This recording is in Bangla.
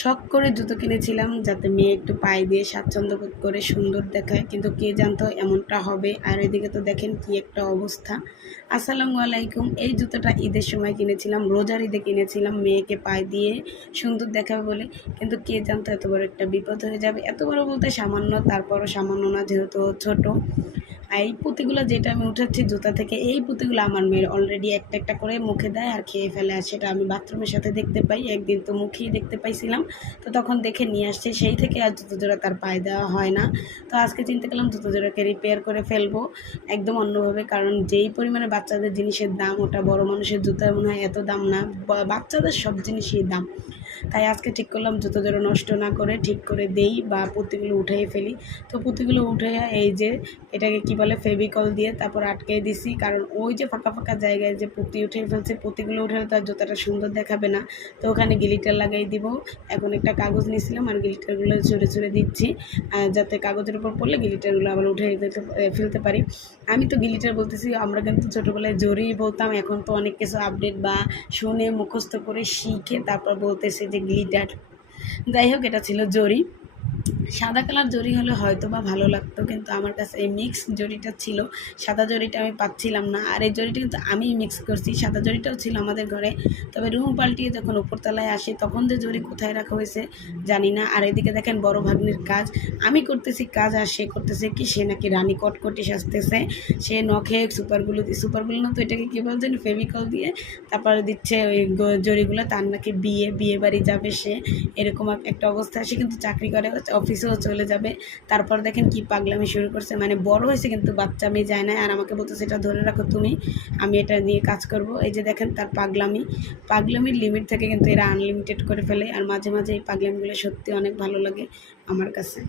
শখ করে জুতো কিনেছিলাম যাতে মেয়ে একটু পায়ে দিয়ে স্বাচ্ছন্দ্য বোধ করে সুন্দর দেখায়, কিন্তু কে জানতো এমনটা হবে। আর এদিকে তো দেখেন কি একটা অবস্থা। আসসালামু আলাইকুম। এই জুতোটা ঈদের সময় কিনেছিলাম, রোজার ঈদে কিনেছিলাম মেয়েকে পায়ে দিয়ে সুন্দর দেখাবে বলে, কিন্তু কে জানতো এত বড় একটা বিপদ হয়ে যাবে। এত বড় বলতে সামান্য, তারপরও সামান্য না, যেহেতু ছোট। এই পুঁতিগুলো যেটা আমি উঠাচ্ছি জুতা থেকে, এই পুঁতিগুলো আমার মেয়ের অলরেডি একটা একটা করে মুখে দেয় আর খেয়ে ফেলে। আর সেটা আমি বাথরুমের সাথে দেখতে পাই, একদিন তো মুখেই দেখতে পাইছিলাম। তো তখন দেখে নিয়ে আসছে, সেই থেকে আর জুতো জোড়া তার পায়ে দেওয়া হয় না। তো আজকে চিন্তা করলাম জুতো জোড়াকে রিপেয়ার করে ফেলবো একদম অন্যভাবে, কারণ যেই পরিমাণে বাচ্চাদের জিনিসের দাম, ওটা বড় মানুষের জুতার মনে হয় এত দাম না। বাচ্চাদের সব জিনিসই দাম। তাই আজকে ঠিক করলাম জুতো জোড়া নষ্ট না করে ঠিক করে দেই বা পুঁতিগুলো উঠিয়ে ফেলি। তো পুঁতিগুলো উঠে এই যে এটাকে কি বলে, ফেভিকল দিয়ে তারপর আটকে দিছি, কারণ ওই যে ফাঁকা ফাঁকা জায়গায় যে পুঁতি উঠে ফেলছে, পুঁতিগুলো উঠে তার জুতাটা সুন্দর দেখাবে না। তো ওখানে গিলিটার লাগাই দিব। এখন একটা কাগজ নিয়েছিলাম আর গিলিটারগুলো ছুঁড়ে ছুঁড়ে দিচ্ছি, যাতে কাগজের উপর পড়লে গিলিটারগুলো আবার উঠে ফেলতে পারি। আমি তো গিলিটার বলতেছি, আমরা কিন্তু ছোটোবেলায় জরি বলতাম, এখন তো অনেক কিছু আপডেট বা শুনে মুখস্থ করে শিখে তারপর বলতেছে যে গ্লিটার। যাই হোক, এটা ছিল জরি। সাদা কালার জরি হলে হয়তো বা ভালো লাগতো, কিন্তু আমার কাছে এই মিক্স জরিটা ছিল। সাদা জরিটা আমি পাচ্ছিলাম না, আর এই জরিটা কিন্তু আমি মিক্স করছি। সাদা জরিটাও ছিল আমাদের ঘরে, তবে রুম পাল্টিয়ে যখন উপরতলায় আসি তখন যে জরি কোথায় রাখা হয়েছে জানি না। আর এদিকে দেখেন বড় ভাগ্নির কাজ, আমি করতেছি কাজ আর সে করতেছে কি, সে নাকি রানী কটকটি সাজতেছে। সে নখে সুপারগুলো না তো এটাকে কী বলছেন, ফেভিকল দিয়ে তারপরে দিচ্ছে ওই জরিগুলো। তার নাকি বিয়ে বাড়ি যাবে সে, এরকম একটা অবস্থা। সে কিন্তু চাকরি করে, অফিসেও চলে যাবে। তারপর দেখেন কি পাগলামি শুরু করছে, মানে বড় হয়েছে কিন্তু বাচ্চা মেয়ে যায় না। আর আমাকে বলতো সেটা ধরে রাখো তুমি, আমি এটা নিয়ে কাজ করব। এই যে দেখেন তার পাগলামির লিমিট থেকে কিন্তু এরা আনলিমিটেড করে ফেলে। আর মাঝে মাঝে এই পাগলামিগুলো সত্যি অনেক ভালো লাগে আমার কাছে।